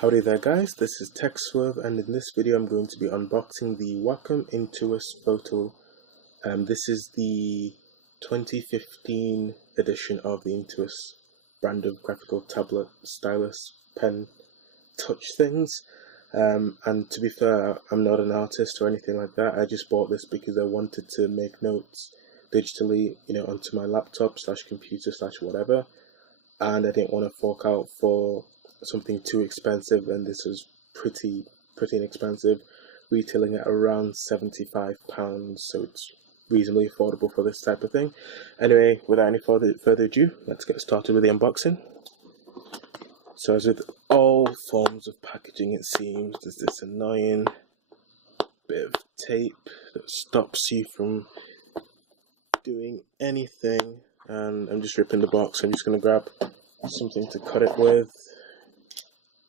Howdy there guys, this is TechSwerve, and in this video I'm going to be unboxing the Wacom Intuos Photo. This is the 2015 edition of the Intuos brand of graphical tablet, stylus, pen, touch things. And to be fair, I'm not an artist or anything like that. I just bought this because I wanted to make notes digitally, onto my laptop / computer / whatever, and I didn't want to fork out for something too expensive, and this was pretty inexpensive, retailing at around £75, so it's reasonably affordable for this type of thing. Anyway, without any further ado, let's get started with the unboxing. So as with all forms of packaging, it seems there's this annoying bit of tape that stops you from doing anything, and I'm just ripping the box. I'm just going to grab something to cut it with,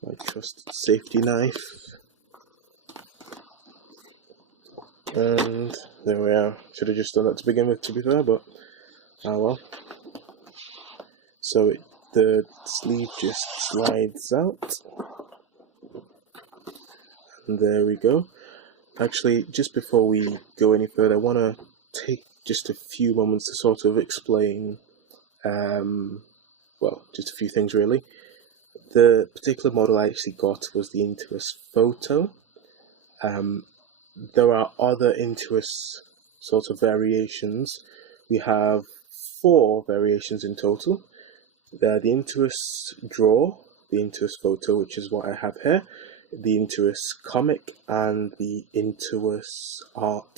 my trusted safety knife, and there we are. Should have just done that to begin with, to be fair, but ah well. So the sleeve just slides out, and there we go. Actually, just before we go any further, I want to take just a few moments to sort of explain, well, just a few things really. The particular model I actually got was the Intuos Photo. There are other Intuos sort of variations. We have 4 variations in total. The Intuos Draw, the Intuos Photo, which is what I have here, the Intuos Comic, and the Intuos Art.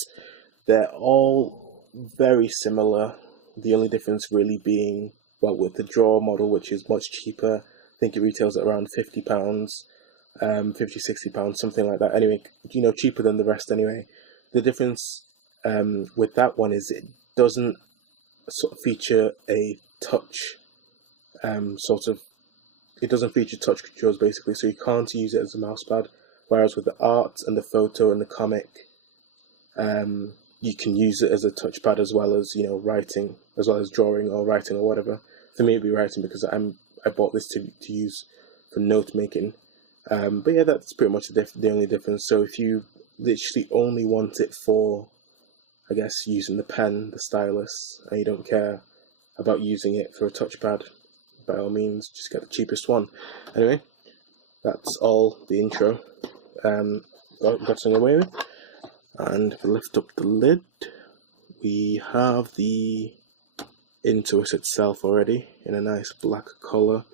They're all very similar, the only difference really being, well, with the Draw model, which is much cheaper. I think it retails at around £50, £50–60, something like that. Anyway, cheaper than the rest anyway. The difference with that one is it doesn't sort of feature a touch, it doesn't feature touch controls basically, so you can't use it as a mouse pad. Whereas with the Art and the Photo and the Comic, you can use it as a touchpad as well as, writing, as well as drawing or writing or whatever. For me it'd be writing because I bought this to use for note making. But yeah, that's pretty much the only difference. So if you literally only want it for, I guess, using the pen, the stylus, and you don't care about using it for a touchpad, by all means, just get the cheapest one. Anyway, that's all the intro. Got something away with. And if we lift up the lid, we have the Intuos itself already in a nice black colour.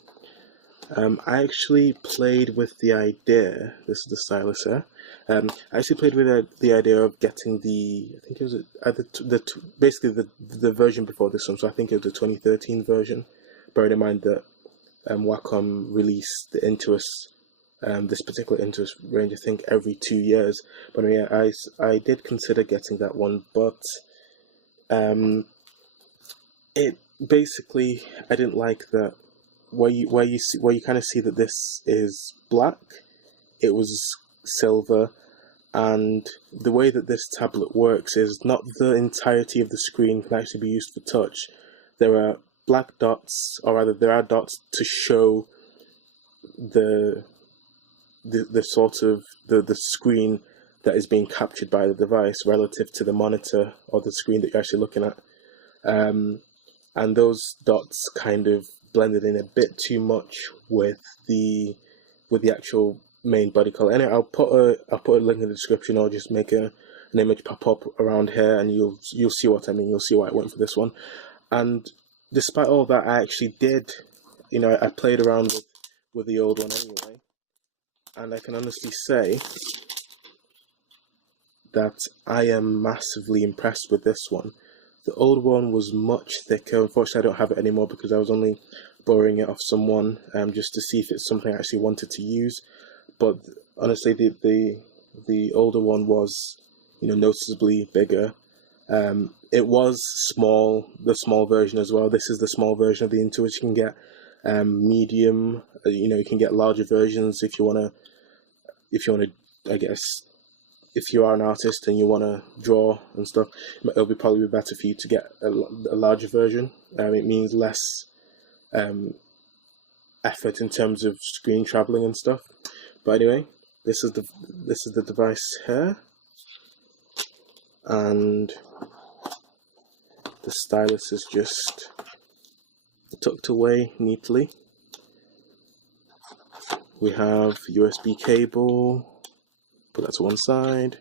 I actually played with the idea, this is the stylus here, I actually played with the idea of getting the, I think it was basically the version before this one, so I think it was the 2013 version, bearing in mind that Wacom released the Intuos, this particular Intuos range, I think every 2 years. But yeah, I did consider getting that one, but it basically, I didn't like that where you kind of see that this is black, it was silver, and the way that this tablet works is not the entirety of the screen can actually be used for touch. There are black dots, or rather there are dots to show the sort of the screen that is being captured by the device relative to the monitor or the screen that you're actually looking at. And those dots kind of blended in a bit too much with the actual main body color. Anyway, I'll put a link in the description, or just make an image pop up around here, and you'll see what I mean. You'll see why I went for this one. And despite all that, I actually did, I played around with the old one anyway, and I can honestly say that I am massively impressed with this one. The old one was much thicker. Unfortunately, I don't have it anymore because I was only borrowing it off someone, just to see if it's something I actually wanted to use. But honestly, the older one was, noticeably bigger. It was small, the small version as well. This is the small version of the Intuos. You can get medium. You can get larger versions if you wanna, I guess, if you are an artist and you want to draw and stuff, it'll probably be better for you to get a larger version. It means less effort in terms of screen traveling and stuff. But anyway, this is the device here, and the stylus is just tucked away neatly. We have USB cable, put that to one side,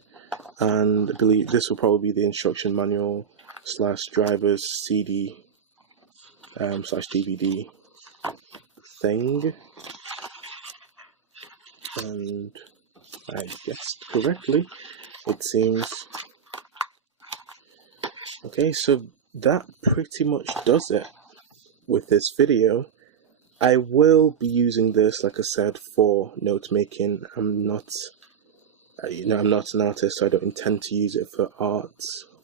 and I believe this will probably be the instruction manual / driver's CD / DVD thing. And I guessed correctly, it seems. Okay, so that pretty much does it with this video. I will be using this, like I said, for note making. I'm not I'm not an artist, so I don't intend to use it for art,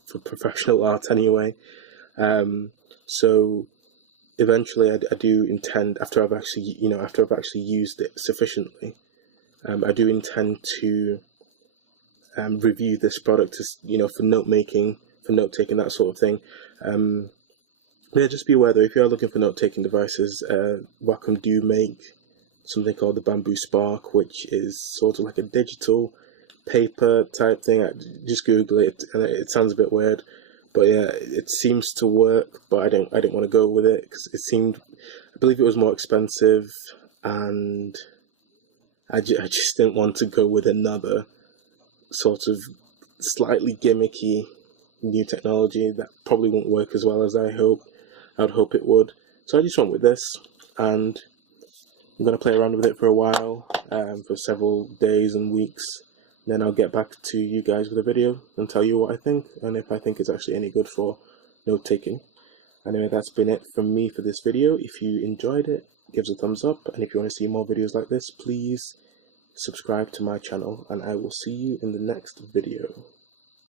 for professional art anyway. So eventually, I do intend, after I've actually used it sufficiently, I do intend to review this product, for note making, for note taking, that sort of thing. Yeah, just be aware though, if you are looking for note taking devices, Wacom do make something called the Bamboo Spark, which is sort of like a digital paper type thing. Just Google it, and it sounds a bit weird, but yeah, it seems to work. But I didn't want to go with it because I believe it was more expensive, and I just didn't want to go with another sort of slightly gimmicky new technology that probably won't work as well as I'd hope it would. So I just went with this, and I'm going to play around with it for a while, for several days and weeks. Then I'll get back to you guys with a video and tell you what I think, and if I think it's actually any good for note taking. Anyway, that's been it from me for this video. If you enjoyed it, give us a thumbs up, and if you want to see more videos like this, please subscribe to my channel, and I will see you in the next video.